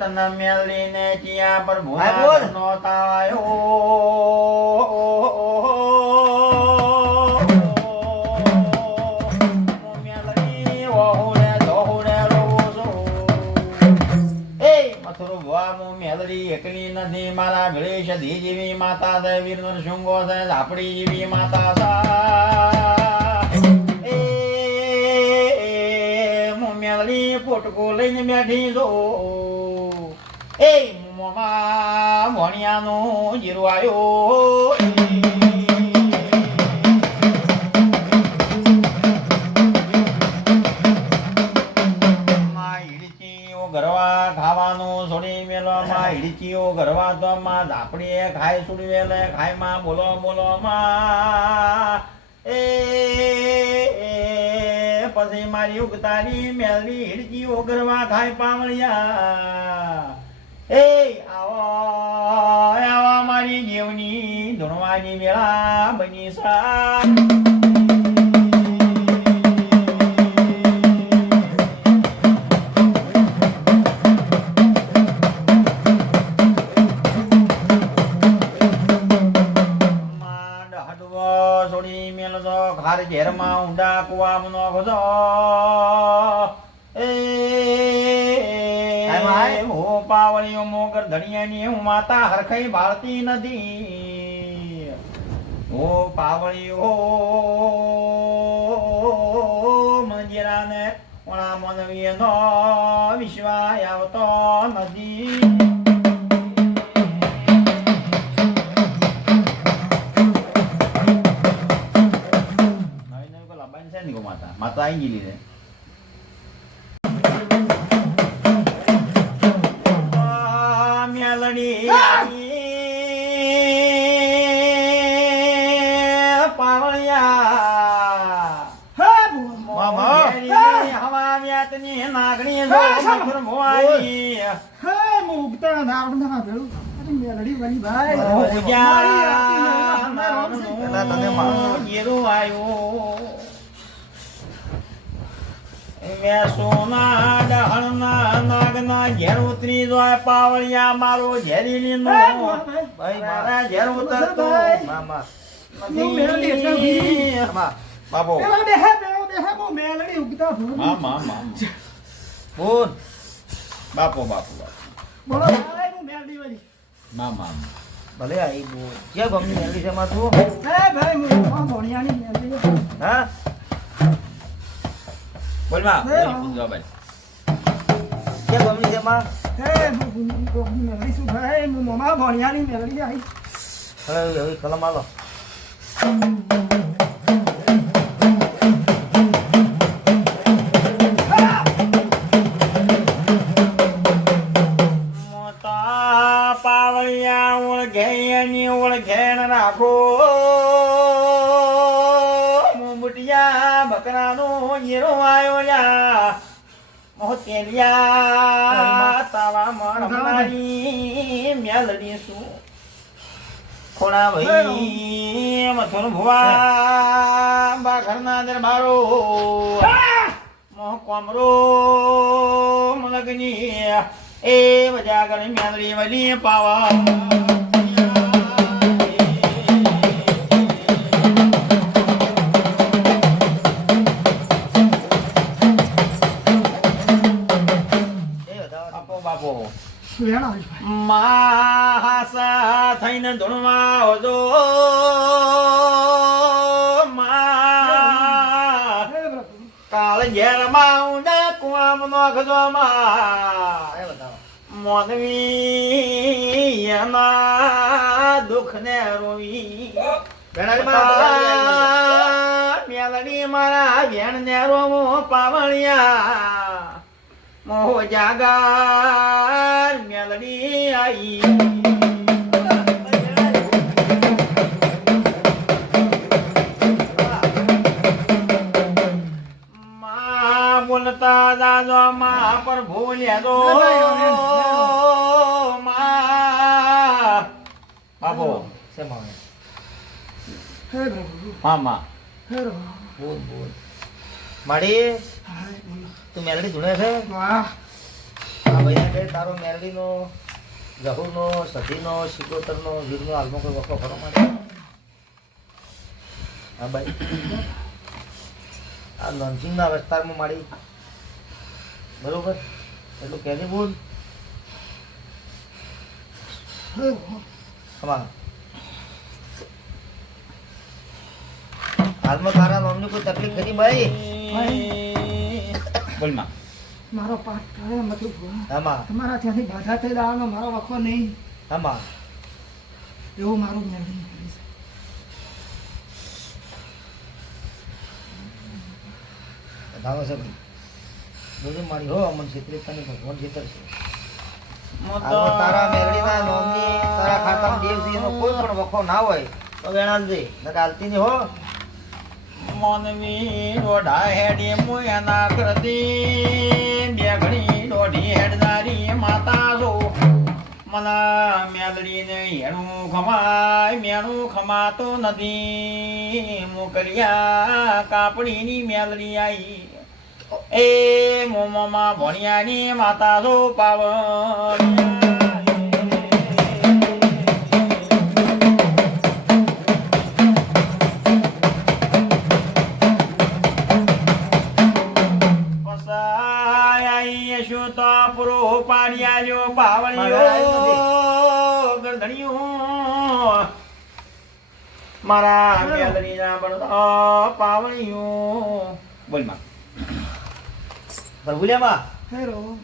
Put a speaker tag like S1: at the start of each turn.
S1: તન મેલીને ચિયા પર. ભૂના નો તાયો એકલી નથી મારા ભેળી સધી જેવી માતા છે વીર નરસિંહો છે ઝાપડી જેવી માતા હું મેલડી પોટકો લઈને બેઠી છો એ મોમાં ભણિયાનો જીરવાયો ગરવા ખાવાનું છોડી મેલો માં હિડચીઓ ગરવા તો માં ઝાપડીએ ખાય છોડી વેલે ખાયમાં બોલો બોલો માં એ પછી મારી ઉગતાની મેલની હિડચીઓ ગરવા ખાય પાવળિયા એ આવો આવો મારી જીવની ધૂણવાની વેળા બની સા. ઘેરમાં ઊંડા કુવામાં નોખજો એ પાવળીઓ મોગર ધણિયાની હું માતા હરખાઈ ભાળતી નથી ઓ પાવળીઓ, મંજીરાને ઓણા મનવીનો વિશ્વાય આવતો નથી માતા? માતા આવી ગયેલી નાગણી જો મથુર
S2: હા ના ભેળું અરે મેલડી વાલી ભાઈ
S1: ઉજ્યા
S2: મારી આરતી ના
S1: નામનું
S2: તને મારું.
S1: ગીરું આવ્યું. મેં સોના ડહણના નાગના ઘેર ઉતરી જોય પાવળિયા મારો
S2: ભાઈ.
S1: ઘેર ઉતરતો
S2: મામા.
S1: બાપો.
S2: બહુ મેલડી ઉગતા ભુવા
S1: મામા. મામા બોલ બાપો બાપો
S2: બોલો ભાઈ હું મેલડી વાલી
S1: મામા.
S3: ભલે આઈ બોલ જે ગમની મેલડી છે માં તું?
S2: હે ભાઈ હું આ ભણિયાની મેલડી
S3: હા?
S1: બોલમાં
S2: હા.
S1: પૂછવા ભાઈ
S3: જે ગમની છે માં
S2: હે હું હું મેલડી શું ભાઈ. હું મમા ભણિયાની મેલડી આવી
S3: હવે હવે કલમ આલો.
S1: બકરાનો હીરો આવ્યો યા. મોતેલિયા તાવા મરમારી મેલડી શું? ખોડા ભાઈ મથુર ભુવા બાઘરના દરબારો મોહ કોમરો મલગની એ બજાગર મેલડી વલી પાવા.
S3: બતાવો
S1: બાપો. માસા થઈને ધૂણવા આવજો મા
S2: હે પ્રભુ.
S1: કાળ ઘેરમાં ઊંડા કુવામ નોખજો મોનવી એના દુઃખ ને રોવી મેલડી મારા બેન ને રોમો પાવણિયા મોહ જાગાર મેલડી માં બોલતા દાદો માં પર ભૂલ્યા દો બાપો મામા.
S2: હે
S3: બોલ બોલ. માડી તું મેલડી ધૂણે છે? હા ભાઈ બે તારો મેલડીનો જહુનો સતીનો સિકોતરનો વીરનો હાલમાં કોઈ વખો ખરો માટે હા ભાઈ. આ લોન્ચિંગના વિસ્તારમાં મારી. બરોબર? એટલું કહેજે બોલ. હા હાલમાં તારા મમ્મી કોઈ તકલીફ કરી ભાઈ?
S1: બોલમાં
S2: મારો પાઠ કરે મતલબ તમારા ત્યાંથી બાધા થઈ દાવાનો મારો વખો નહીં.
S3: આમાં.
S2: એવું મારું મેળવી કરી છે.
S3: બતાવો છે ભાઈ બધું મારી હો અમન છેતરી તને ભગવાન છેતર છે. તારા નોમની તારા ખાતા દેવજીનો કોઈ પણ વખો ના હોય તો વેણાલજી દે હાલતી નહીં હો.
S1: મોનવી દોઢા હેડી મુયના કરતી. બે ઘણી દોઢી હેડનારી માતા જો. મના મેદડીને હેણું ખમાય, મેણું ખમાતો નથી. મોકલિયા કાપડીની મેદડી આવી એ મોમમાં ભણિયાની માતા જો પાવડિયા ગરધણિયો મારા મેલડીના બળદો પાવળિયો બોલમાં.
S3: પ્રભુલ્યામાં
S2: હેરો.